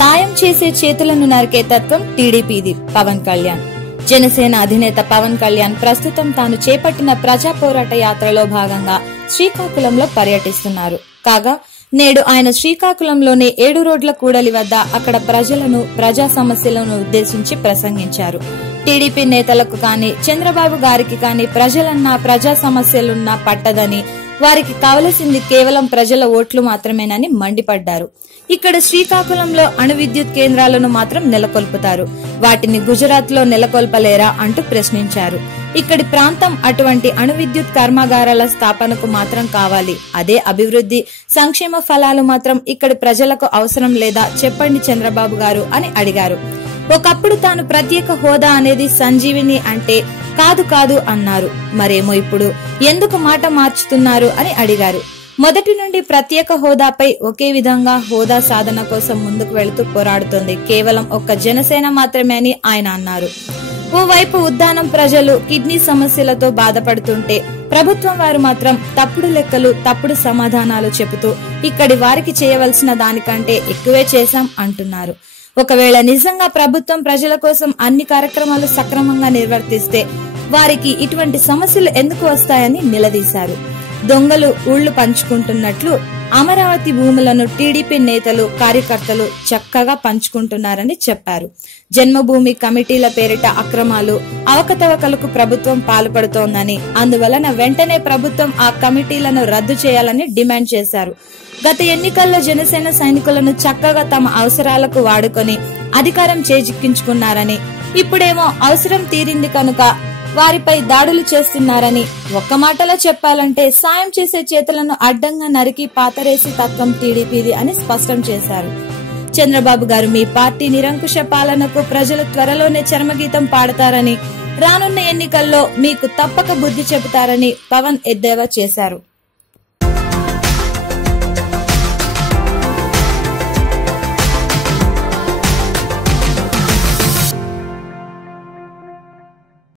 సాయం చేసే చేతులను నరికే తత్వం టీడీపీది పవన్ కళ్యాణ్. జనసేన అధినేత పవన్ కళ్యాణ్ ప్రస్తుతం తాను చేపట్టిన ప్రజా పోరాట యాత్రలో భాగంగా శ్రీకాకుళంలో పర్యటిస్తున్నారు. కాగా నేడు ఆయన శ్రీకాకుళంలోని ఏడు రోడ్ల కూడలి వద్ద అక్కడ ప్రజలను ప్రజా సమస్యలను ఉద్దేశించి ప్రసంగించారు. టీడీపీ నేతలకు కానీ చంద్రబాబు గారికి కానీ ప్రజలన్నా ప్రజా సమస్యలున్నా పట్టదని వారికి కావలసింది కేవలం ప్రజల ఓట్లు మాత్రమేనని మండిపడ్డారు. ఇక్కడ శ్రీకాకుళంలో అణు విద్యుత్ కేంద్రాలను మాత్రం నెలకొల్పుతారు. వాటిని గుజరాత్లో నెలకొల్పలేరా అంటూ ప్రశ్నించారు. ఇక్కడి ప్రాంతం అటువంటి అణు విద్యుత్ కర్మాగారాల స్థాపనకు మాత్రం కావాలి. అదే అభివృద్ధి సంక్షేమ ఫలాలు మాత్రం ఇక్కడి ప్రజలకు అవసరం లేదా చెప్పండి చంద్రబాబు గారు అని అడిగారు. ఒకప్పుడు తాను ప్రత్యేక హోదా అనేది సంజీవిని అంటే కాదు కాదు అన్నారు. మరేమో ఇప్పుడు? ఎందుకు మాట మార్చుతున్నారు అని అడిగారు. మొదటి నుండి ప్రత్యేక హోదాపై ఒకే విధంగా హోదా సాధన కోసం ముందుకు వెళుతూ పోరాడుతోంది. కేవలం ఒక్క జనసేన మాత్రమే అని ఆయన అన్నారు. ఓవైపు ఉద్దానం ప్రజలు కిడ్నీ సమస్యలతో బాధపడుతుంటే ప్రభుత్వం వారు మాత్రం తప్పుడు లెక్కలు తప్పుడు సమాధానాలు చెబుతూ ఇక్కడి వారికి చేయవలసిన దానికంటే ఎక్కువే చేశాం అంటున్నారు. ఒకవేళ నిజంగా ప్రభుత్వం ప్రజల కోసం అన్ని కార్యక్రమాలు సక్రమంగా నిర్వర్తిస్తే వారికి ఇటువంటి సమస్యలు ఎందుకు వస్తాయని నిలదీశారు. దొంగలు ఊళ్ళు పంచుకుంటున్నట్లు అమరావతి భూములను టీడీపీ నేతలు కార్యకర్తలు చక్కగా పంచుకుంటున్నారని చెప్పారు. జన్మభూమి కమిటీల పేరిట అక్రమాలు అవకతవకలకు ప్రభుత్వం పాల్పడుతోందని అందువలన వెంటనే ప్రభుత్వం ఆ కమిటీలను రద్దు చేయాలని డిమాండ్ చేశారు. గత ఎన్నికల్లో జనసేన సైనికులను చక్కగా తమ అవసరాలకు వాడుకొని అధికారం చేజిక్కించుకున్నారని ఇప్పుడేమో అవసరం తీరింది కనుక వారిపై దాడులు చేస్తున్నారని. ఒక్క మాటలో చెప్పాలంటే సాయం చేసే చేతులను అడ్డంగా నరికి పాతరేసి తత్వం టీడీపీది అని స్పష్టం చేశారు. చంద్రబాబు గారు మీ పార్టీ నిరంకుశ పాలనకు ప్రజలు త్వరలోనే చర్మగీతం పాడతారని రానున్న ఎన్నికల్లో మీకు తప్పక బుద్ధి చెబుతారని పవన్ ఎద్దేవా చేశారు.